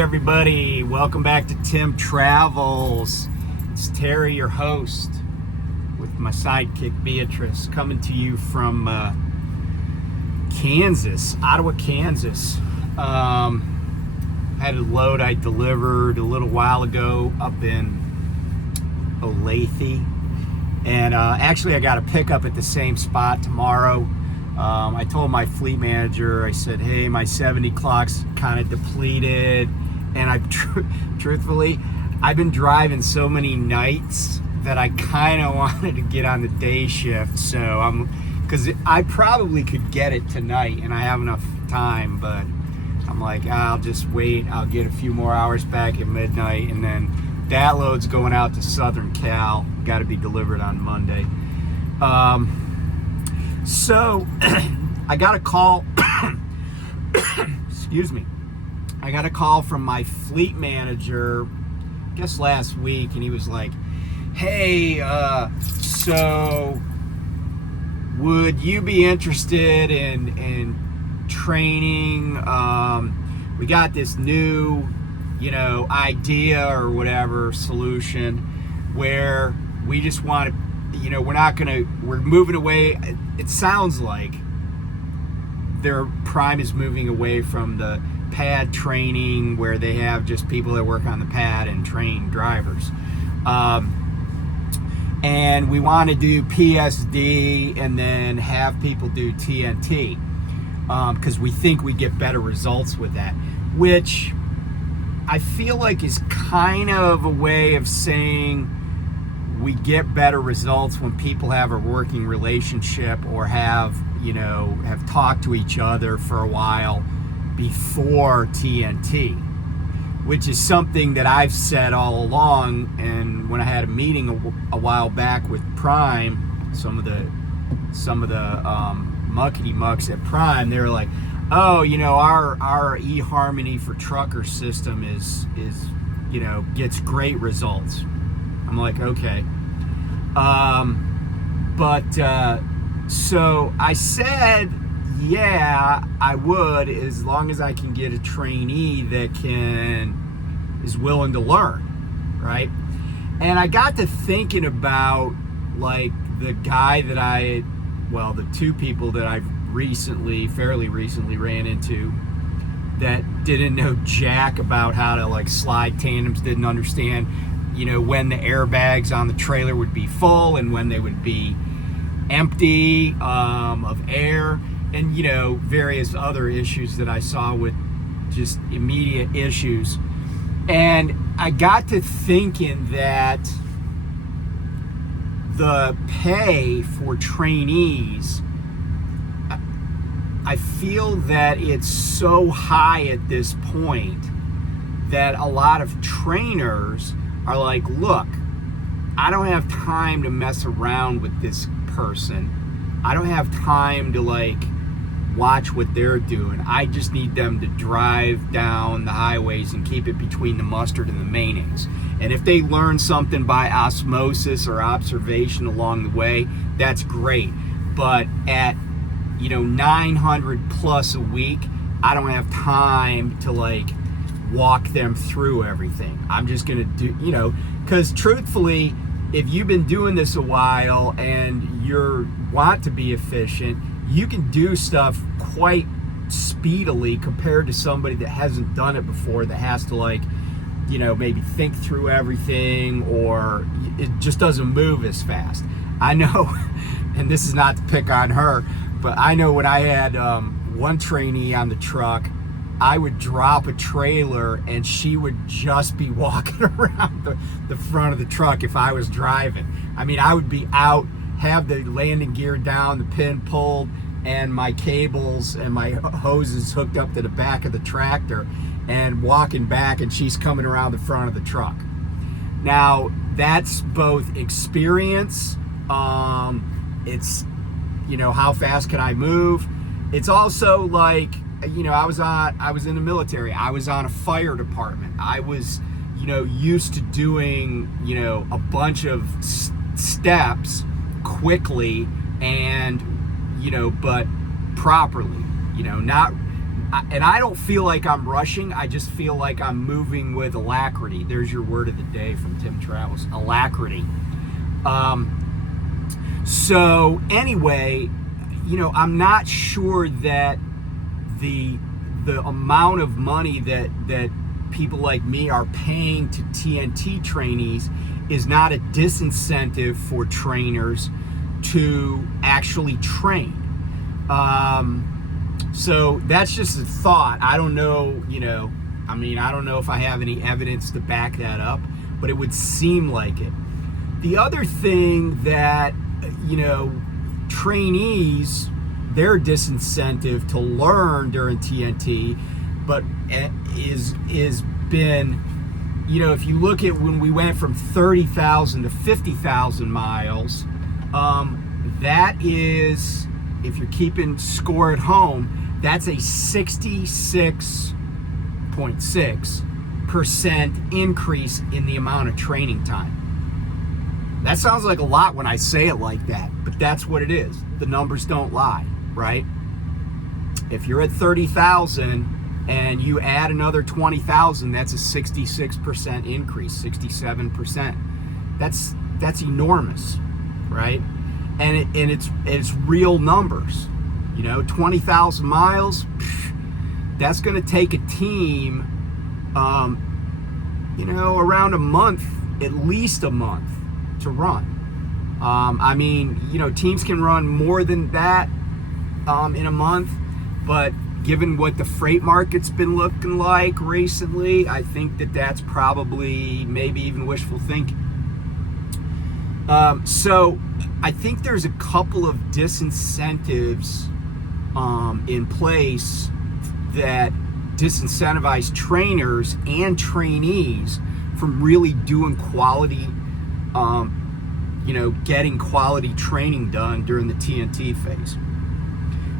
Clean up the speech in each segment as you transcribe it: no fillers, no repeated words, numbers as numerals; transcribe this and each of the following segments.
Hey everybody, welcome back to Tim Travels. It's Terry, your host, with my sidekick Beatrice, coming to you from Kansas, Ottawa, Kansas. Had a load I delivered a little while ago up in Olathe, and actually I got a pickup at the same spot tomorrow. I told my fleet manager, I said, hey, my 70 clock's kind of depleted, and truthfully, I've been driving so many nights that I kind of wanted to get on the day shift, so because I probably could get it tonight, and I have enough time, but I'm like, I'll just wait, I'll get a few more hours back at midnight, and then that load's going out to Southern Cal, got to be delivered on Monday. So I got a call, excuse me, I got a call from my fleet manager, I guess last week, and he was like, hey, so would you be interested in training? We got this new, idea or whatever solution where we just want to, we're moving away. It sounds like their prime is moving away from the pad training where they have just people that work on the pad and train drivers. And we want to do PSD and then have people do TNT because we think we get better results with that, which I feel like is kind of a way of saying we get better results when people have a working relationship or have talked to each other for a while before TNT, which is something that I've said all along. And when I had a meeting a while back with Prime, some of the muckety mucks at Prime, they were like, oh, our eHarmony for trucker system is gets great results. I'm like, okay. So I said, yeah, I would, as long as I can get a trainee that is willing to learn, right? And I got to thinking about like the guy that the two people that I've fairly recently ran into that didn't know jack about how to like slide tandems, didn't understand when the airbags on the trailer would be full and when they would be empty of air, and various other issues that I saw with just immediate issues. And I got to thinking that the pay for trainees, I feel that it's so high at this point that a lot of trainers are like, look, I don't have time to mess around with this person. I don't have time to watch what they're doing. I just need them to drive down the highways and keep it between the mustard and the maynings. And if they learn something by osmosis or observation along the way, that's great. But at 900 plus a week, I don't have time to walk them through everything. I'm just gonna do, because truthfully, if you've been doing this a while and you want to be efficient, you can do stuff quite speedily compared to somebody that hasn't done it before, that has to maybe think through everything, or it just doesn't move as fast. I know, and this is not to pick on her, but I know when I had one trainee on the truck, I would drop a trailer and she would just be walking around the front of the truck if I was driving. I mean, I would be out, have the landing gear down, the pin pulled, and my cables and my hoses hooked up to the back of the tractor, and walking back, and she's coming around the front of the truck. Now, that's both experience, it's, how fast can I move? It's also I was in the military. I was on a fire department. I was, used to doing, a bunch of steps quickly and, but properly, not and I don't feel like I'm rushing. I just feel like I'm moving with alacrity. There's your word of the day from Tim Travels, alacrity. So anyway, I'm not sure that the amount of money that people like me are paying to TNT trainees is not a disincentive for trainers to actually train. So that's just a thought. I don't know, I don't know if I have any evidence to back that up, but it would seem like it. The other thing that, trainees, their disincentive to learn during TNT, but is been, if you look at when we went from 30,000 to 50,000 miles, that is, if you're keeping score at home, that's a 66.6% increase in the amount of training time. That sounds like a lot when I say it like that, but that's what it is. The numbers don't lie, right? If you're at 30,000 and you add another 20,000, that's a 66% increase, 67%. That's enormous, right? And it's real numbers. 20,000 miles, that's going to take a team, around a month, at least a month to run. Teams can run more than that in a month, but given what the freight market's been looking like recently, I think that's probably maybe even wishful thinking. So I think there's a couple of disincentives in place that disincentivize trainers and trainees from really doing quality, getting quality training done during the TNT phase.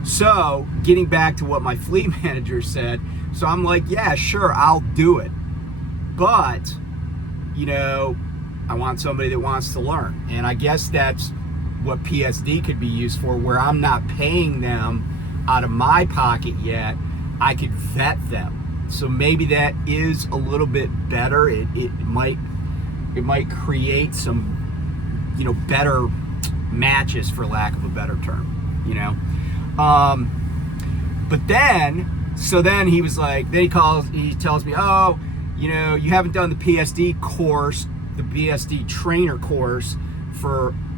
So getting back to what my fleet manager said, so I'm like, yeah, sure, I'll do it. But, I want somebody that wants to learn. And I guess that's what PSD could be used for, where I'm not paying them out of my pocket yet. I could vet them. So maybe that is a little bit better. It might create some, better matches, for lack of a better term, But then he was like, he tells me, oh, you haven't done the PSD course, the PSD trainer course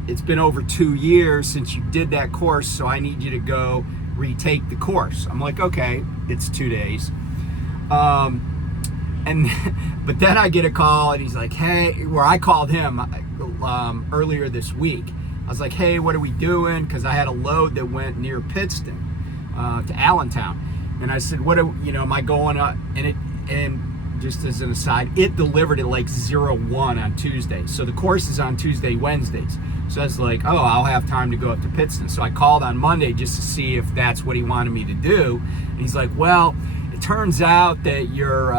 it's been over 2 years since you did that course, so I need you to go retake the course. I'm like, okay, it's 2 days. But then I get a call and he's like, hey, where I called him earlier this week. I was like, hey, what are we doing? Because I had a load that went near Pittston to Allentown. And I said, am I going up? And just as an aside, it delivered at like 01 on Tuesday. So the course is on Tuesday, Wednesdays. So I was like, oh, I'll have time to go up to Pittston. So I called on Monday just to see if that's what he wanted me to do. And he's like, well, it turns out that your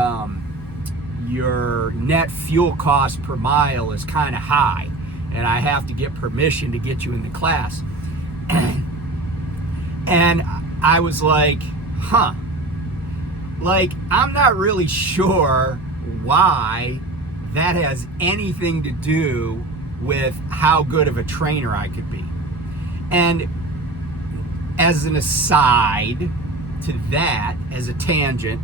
net fuel cost per mile is kind of high, and I have to get permission to get you in the class. And I was like, I'm not really sure why that has anything to do with how good of a trainer I could be. And as an aside to that, as a tangent,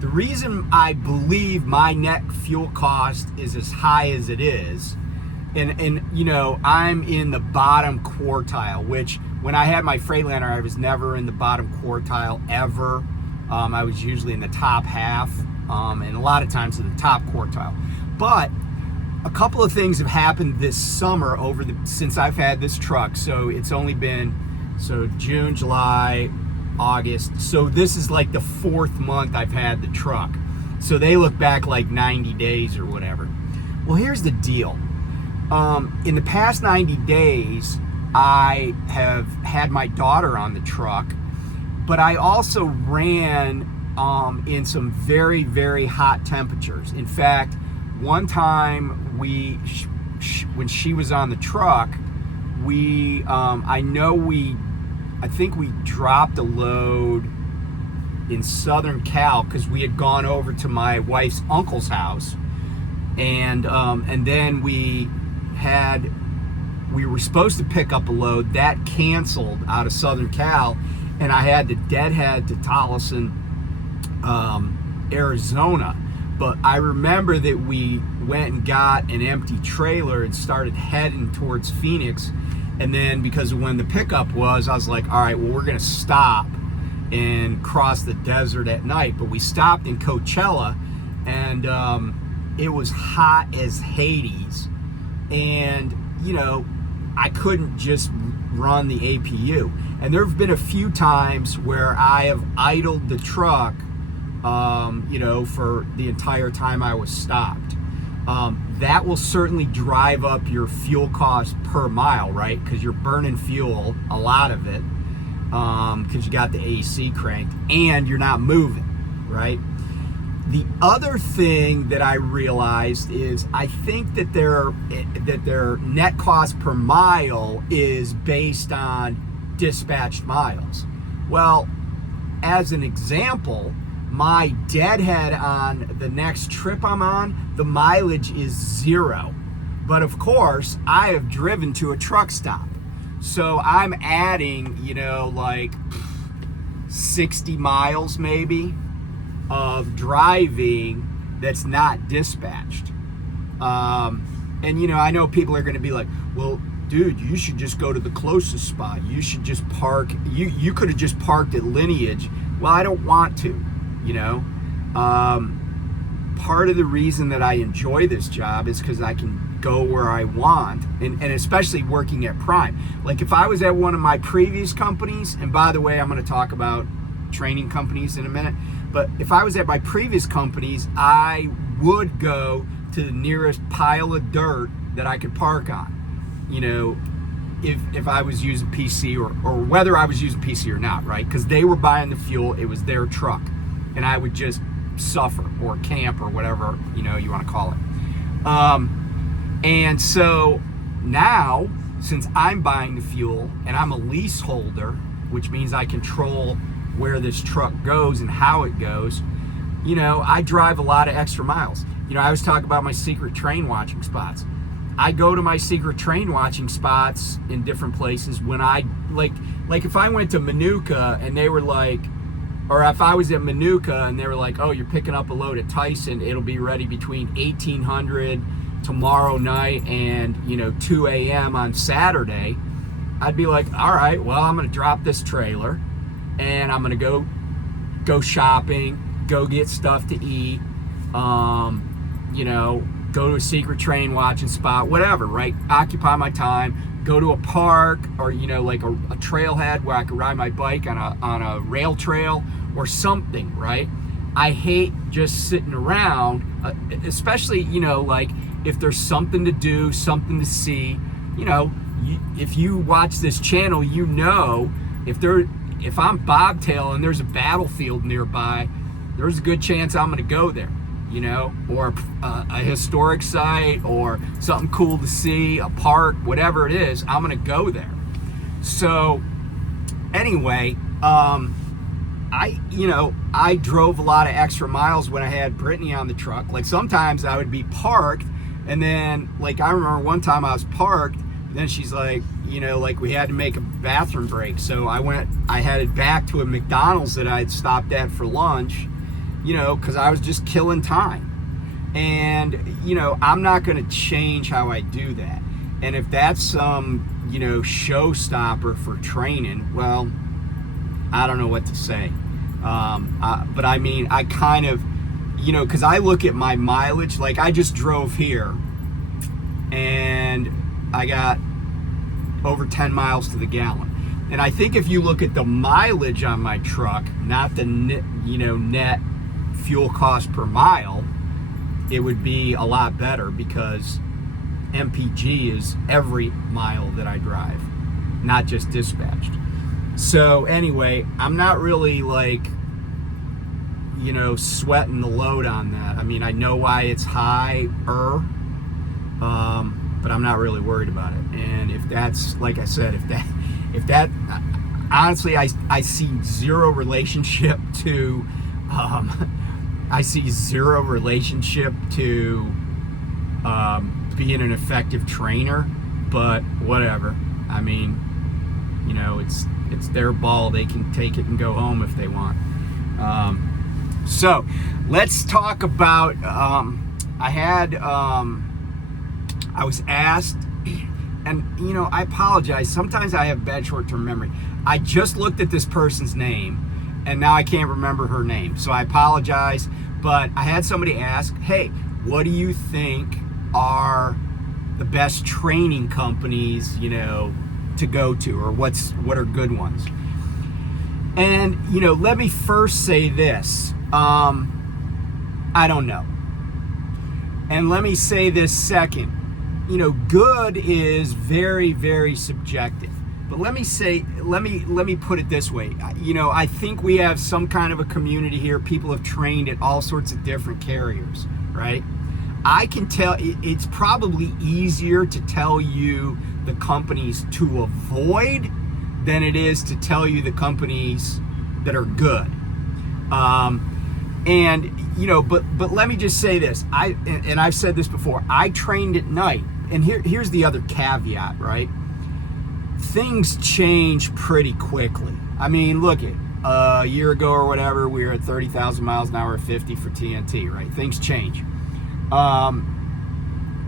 the reason I believe my net fuel cost is as high as it is, and I'm in the bottom quartile, which when I had my Freightliner, I was never in the bottom quartile ever. I was usually in the top half, and a lot of times in the top quartile. But a couple of things have happened this summer since I've had this truck. So it's only been June, July, August. So this is like the 4th month I've had the truck. So they look back like 90 days or whatever. Well, here's the deal. In the past 90 days, I have had my daughter on the truck, but I also ran in some very, very hot temperatures. In fact, one time when she was on the truck, I think we dropped a load in Southern Cal because we had gone over to my wife's uncle's house, and then we were supposed to pick up a load that canceled out of Southern Cal, and I had to deadhead to Tolleson, Arizona. But I remember that we went and got an empty trailer and started heading towards Phoenix. And then because of when the pickup was, I was like, all right, well, we're going to stop and cross the desert at night. But we stopped in Coachella, and it was hot as Hades. And, you know, I couldn't just run the APU. And there have been a few times where I have idled the truck, you know, for the entire time I was stopped. That will certainly drive up your fuel cost per mile, right? Because you're burning fuel, a lot of it, because you got the AC cranked and you're not moving, right? The other thing that I realized is I think that their net cost per mile is based on dispatched miles. Well, as an example, my deadhead on the next trip I'm on, the mileage is 0. But of course, I have driven to a truck stop. So I'm adding, you know, like 60 miles maybe of driving that's not dispatched. And, you know, I know people are going to be like, well, dude, you should just go to the closest spot. You should just park. You could have just parked at Lineage. Well, I don't want to. You know, part of the reason that I enjoy this job is because I can go where I want, and especially working at Prime. Like if I was at one of my previous companies, and by the way, I'm going to talk about training companies in a minute, but if I was at my previous companies, I would go to the nearest pile of dirt that I could park on, you know, if I was using PC or whether I was using PC or not, right? Because they were buying the fuel, it was their truck. And I would just suffer or camp or whatever, you know, you want to call it. And so now, since I'm buying the fuel and I'm a leaseholder, which means I control where this truck goes and how it goes, you know, I drive a lot of extra miles. You know, I was talking about my secret train watching spots. I go to my secret train watching spots in different places when I, like if I went to Manuka and they were like, or if I was at Manuka and they were like, oh, you're picking up a load at Tyson, it'll be ready between 1800 tomorrow night and, you know, 2 a.m. on Saturday, I'd be like, all right, well, I'm going to drop this trailer and I'm going to go shopping, go get stuff to eat, you know, go to a secret train watching spot, whatever, right? Occupy my time, go to a park or, you know, like a trailhead where I could ride my bike on a rail trail or something, right? I hate just sitting around, especially, you know, like if there's something to do, something to see, you know, if you watch this channel, you know, if I'm bobtail and there's a battlefield nearby, there's a good chance I'm going to go there, you know, or a historic site or something cool to see, a park, whatever it is, I'm going to go there. So anyway, I drove a lot of extra miles when I had Brittany on the truck. Like sometimes I would be parked and then like I remember one time I was parked, then she's like, you know, like we had to make a bathroom break. So I headed back to a McDonald's that I'd stopped at for lunch, you know, because I was just killing time. And, you know, I'm not going to change how I do that. And if that's some, you know, showstopper for training, well, I don't know what to say. But I mean, I kind of, you know, because I look at my mileage, like I just drove here and I got over 10 miles to the gallon. And I think if you look at the mileage on my truck, not the net fuel cost per mile, it would be a lot better because MPG is every mile that I drive, not just dispatched. So anyway, I'm not really like, you know, sweating the load on that. I mean, I know why it's higher, but I'm not really worried about it. And if that's, like I said, if that, honestly, I see zero relationship to, I see zero relationship to being an effective trainer, but whatever. I mean, you know, it's their ball. They can take it and go home if they want. So let's talk about, I was asked, and you know, I apologize. Sometimes I have bad short-term memory. I just looked at this person's name and now I can't remember her name. So I apologize, but I had somebody ask, hey, what do you think are the best training companies, you know, to go to, or what are good ones? And, you know, let me first say this. I don't know. And let me say this second. You know, good is very, very subjective. But let me put it this way. You know, I think we have some kind of a community here. People have trained at all sorts of different carriers, right? I can tell it's probably easier to tell you the companies to avoid than it is to tell you the companies that are good. And you know, but let me just say this. I've said this before. I trained at night, and here's the other caveat, right? Things change pretty quickly. I mean, look at a year ago or whatever, we were at 30,000 miles an hour, 50 for TNT, right? Things change.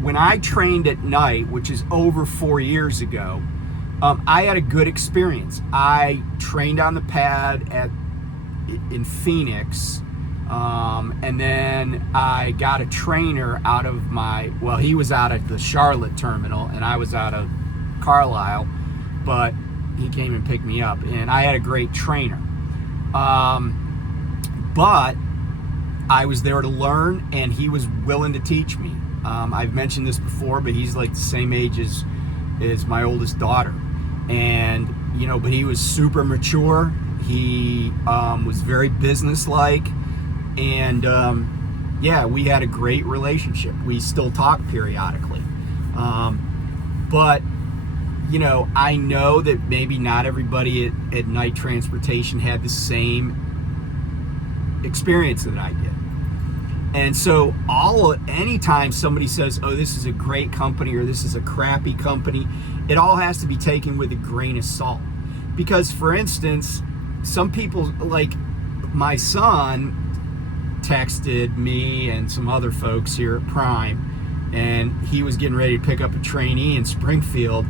When I trained at night, which is over 4 years ago, I had a good experience. I trained on the pad in Phoenix, and then I got a trainer out of he was out at the Charlotte terminal and I was out of Carlisle, but he came and picked me up, and I had a great trainer. But I was there to learn, and he was willing to teach me. I've mentioned this before, but he's like the same age as my oldest daughter. And, you know, but he was super mature. He was very businesslike. And, yeah, we had a great relationship. We still talk periodically. But, you know, I know that maybe not everybody at night transportation had the same experience that I did. And so anytime somebody says, oh, this is a great company or this is a crappy company, it all has to be taken with a grain of salt. Because, for instance, some people, like my son texted me and some other folks here at Prime, and he was getting ready to pick up a trainee in Springfield,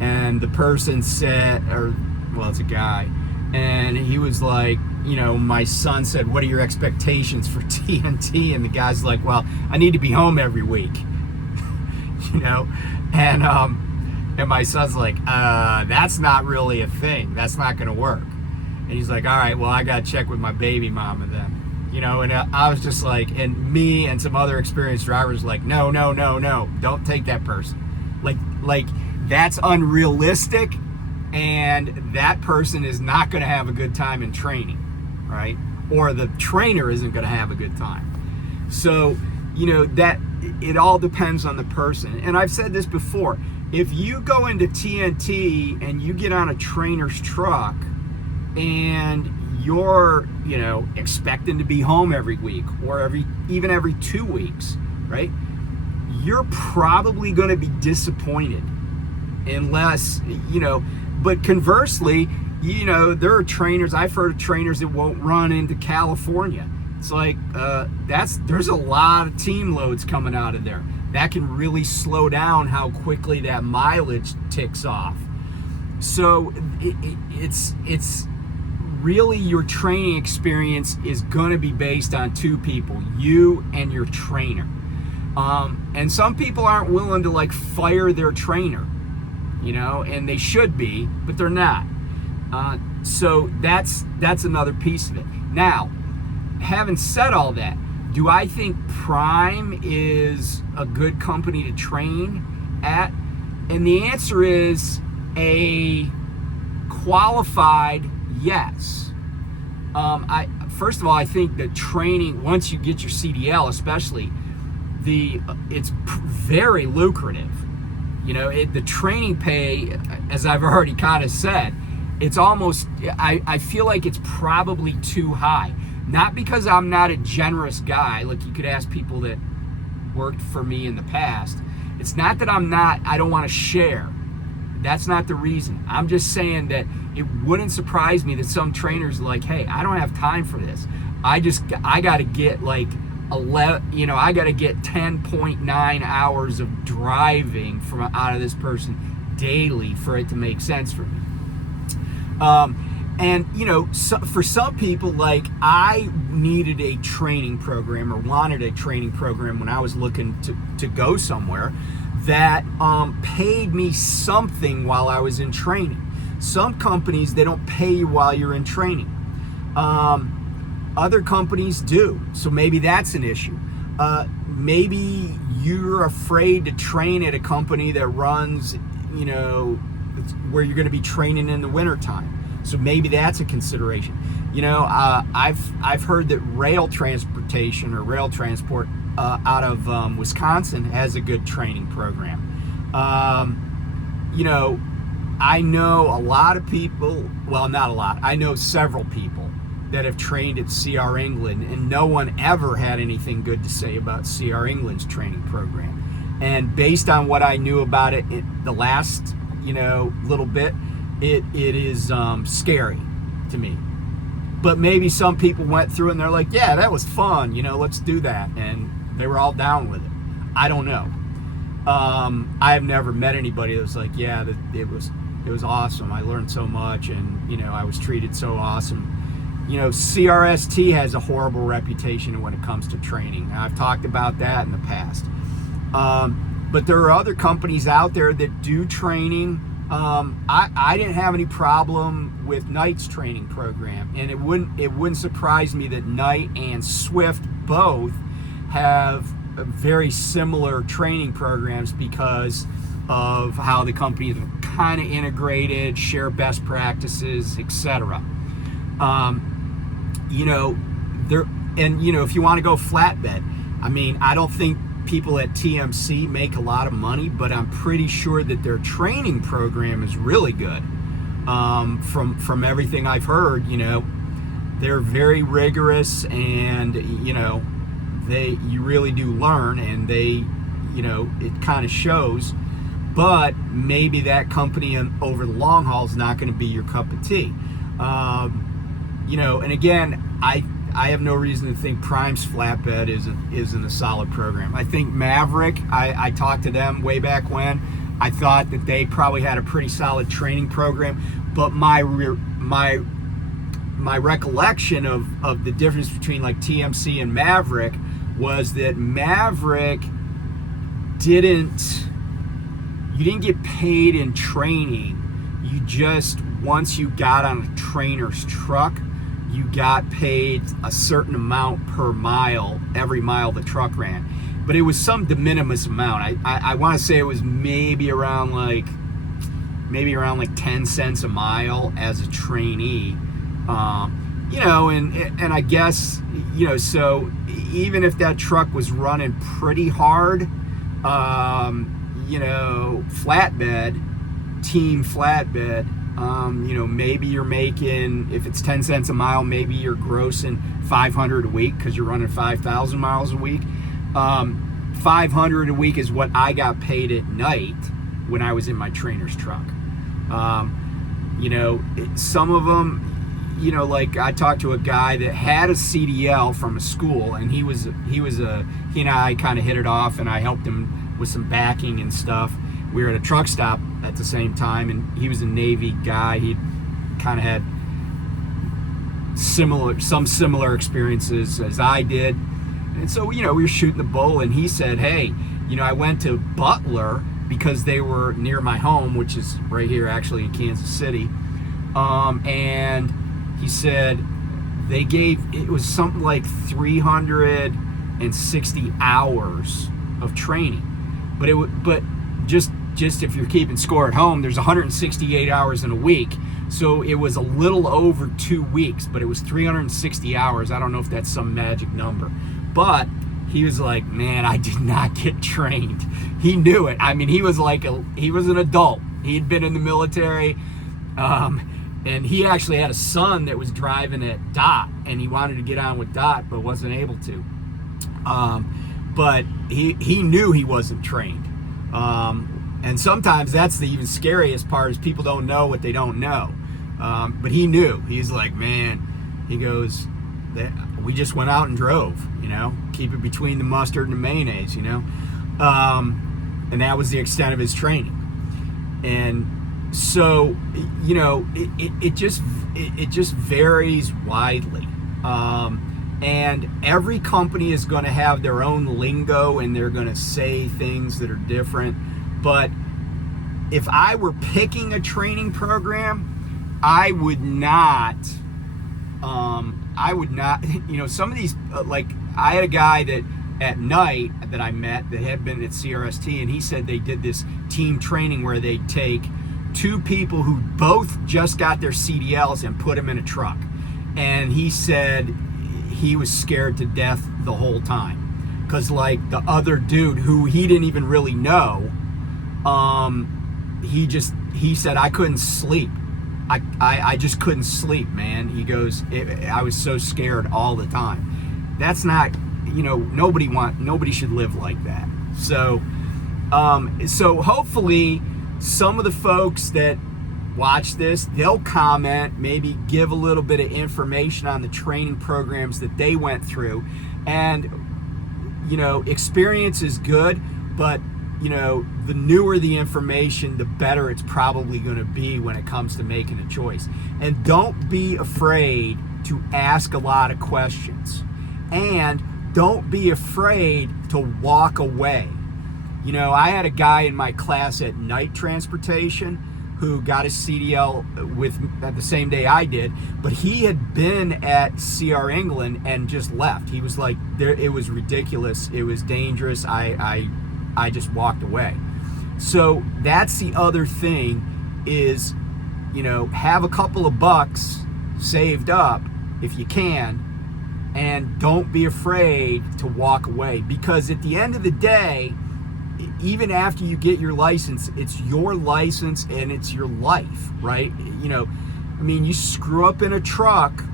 and the person said, it's a guy, and he was like, you know, my son said, what are your expectations for TNT? And the guy's like, well, I need to be home every week. You know, and my son's like, that's not really a thing. That's not going to work. And he's like, all right, well, I got to check with my baby mama then. You know, and I was just like, and me and some other experienced drivers like, no, don't take that person. Like that's unrealistic, and that person is not going to have a good time in training, right? Or the trainer isn't going to have a good time. So, you know, that it all depends on the person. And I've said this before, if you go into TNT and you get on a trainer's truck and you're, you know, expecting to be home every week or even every 2 weeks, right? You're probably going to be disappointed unless, you know, but conversely, you know, there are trainers, I've heard of trainers that won't run into California. It's like, there's a lot of team loads coming out of there. That can really slow down how quickly that mileage ticks off. So it's really, your training experience is going to be based on two people, you and your trainer. And some people aren't willing to like fire their trainer, you know, and they should be, but they're not. So that's another piece of it. Now, having said all that, do I think Prime is a good company to train at? And the answer is a qualified yes. First of all, I think the training, once you get your CDL especially, it's very lucrative. You know, the training pay, as I've already kind of said, it's almost, I feel like it's probably too high. Not because I'm not a generous guy, like you could ask people that worked for me in the past. It's not that I don't want to share. That's not the reason. I'm just saying that it wouldn't surprise me that some trainers are like, hey, I don't have time for this. I got to get like 11, I got to get 10.9 hours of driving from out of this person daily for it to make sense for me. And for some people, like I needed a training program or wanted a training program when I was looking to go somewhere that paid me something while I was in training. Some companies, they don't pay you while you're in training. Other companies do. So maybe that's an issue. Maybe you're afraid to train at a company that runs, where you're going to be training in the wintertime. So maybe that's a consideration. I've heard that rail transportation or rail transport out of Wisconsin has a good training program. I know a lot of people, well, not a lot, I know several people that have trained at CR England, and no one ever had anything good to say about CR England's training program. And based on what I knew about it the last, little bit, it is scary to me. But maybe some people went through it and they're like, yeah, that was fun, let's do that. And they were all down with it. I don't know. I have never met anybody that was like, yeah, it was awesome. I learned so much, and I was treated so awesome. CRST has a horrible reputation when it comes to training. I've talked about that in the past. But there are other companies out there that do training. I didn't have any problem with Knight's training program, and it wouldn't surprise me that Knight and Swift both have very similar training programs because of how the companies are kind of integrated, share best practices, etc. If you want to go flatbed, I don't think people at TMC make a lot of money, but I'm pretty sure that their training program is really good. From everything I've heard, they're very rigorous, and you really do learn, and it kind of shows. But maybe that company over the long haul is not going to be your cup of tea. And again, I have no reason to think Prime's flatbed isn't a solid program. I think Maverick, I talked to them way back when. I thought that they probably had a pretty solid training program, but my recollection of the difference between like TMC and Maverick was that Maverick you didn't get paid in training. You just, once you got on a trainer's truck, you got paid a certain amount per mile, every mile the truck ran. But it was some de minimis amount. I want to say it was maybe around like 10 cents a mile as a trainee. And I guess, so even if that truck was running pretty hard, team flatbed, maybe you're making, if it's 10 cents a mile, maybe you're grossing $500 a week because you're running 5,000 miles a week. $500 a week is what I got paid at night when I was in my trainer's truck. Some of them, like I talked to a guy that had a CDL from a school, and he and I kind of hit it off, and I helped him with some backing and stuff. We were at a truck stop at the same time, and he was a Navy guy. He kind of had some similar experiences as I did. And so, we were shooting the bull, and he said, hey, I went to Butler because they were near my home, which is right here actually in Kansas City. And he said it was something like 360 hours of training. But just if you're keeping score at home, there's 168 hours in a week. So it was a little over 2 weeks, but it was 360 hours. I don't know if that's some magic number. But he was like, man, I did not get trained. He knew it. He was an adult. He'd been in the military. And he actually had a son that was driving at DOT, and he wanted to get on with DOT, but wasn't able to. But he knew he wasn't trained. And sometimes that's the even scariest part, is people don't know what they don't know. But he knew. He's like, man, he goes, we just went out and drove, keep it between the mustard and the mayonnaise, and that was the extent of his training. And so, it just varies widely. And every company is going to have their own lingo, and they're going to say things that are different. But if I were picking a training program, I would not, some of these, like I had a guy that at night that I met that had been at CRST, and he said they did this team training where they take two people who both just got their CDLs and put them in a truck. And he said he was scared to death the whole time, because like the other dude who he didn't even really know, he said, I couldn't sleep. I just couldn't sleep, man. He goes, I was so scared all the time. That's not, nobody should live like that. So hopefully some of the folks that watch this, they'll comment, maybe give a little bit of information on the training programs that they went through. And, experience is good, but the newer the information, the better it's probably going to be when it comes to making a choice. And don't be afraid to ask a lot of questions. And don't be afraid to walk away. I had a guy in my class at night transportation who got his CDL at the same day I did, but he had been at CR England and just left. He was like, it was ridiculous. It was dangerous. I just walked away. So that's the other thing is, have a couple of bucks saved up if you can, and don't be afraid to walk away, because at the end of the day, even after you get your license, it's your license and it's your life, right? You screw up in a truck,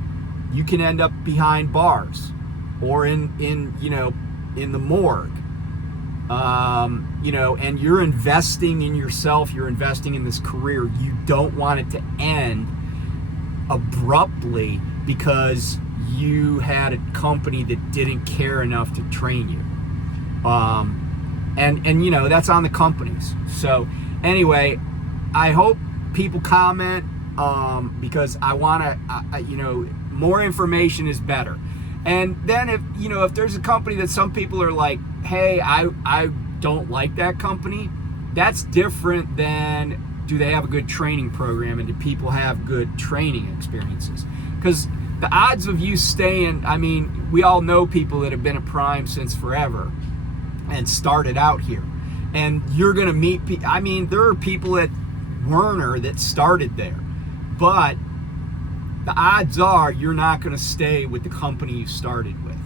you can end up behind bars or in the morgue. And you're investing in yourself, you're investing in this career. You don't want it to end abruptly because you had a company that didn't care enough to train you. And that's on the companies. So anyway, I hope people comment, because I want to, more information is better. And then if there's a company that some people are like, hey, I don't like that company, that's different than, do they have a good training program and do people have good training experiences? Because the odds of you staying, we all know people that have been a prime since forever and started out here. And you're going to meet people, there are people at Werner that started there. But the odds are you're not going to stay with the company you started with.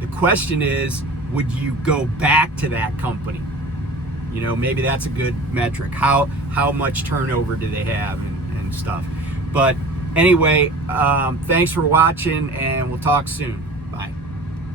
The question is, would you go back to that company? Maybe that's a good metric. How much turnover do they have and stuff. But anyway, thanks for watching, and we'll talk soon.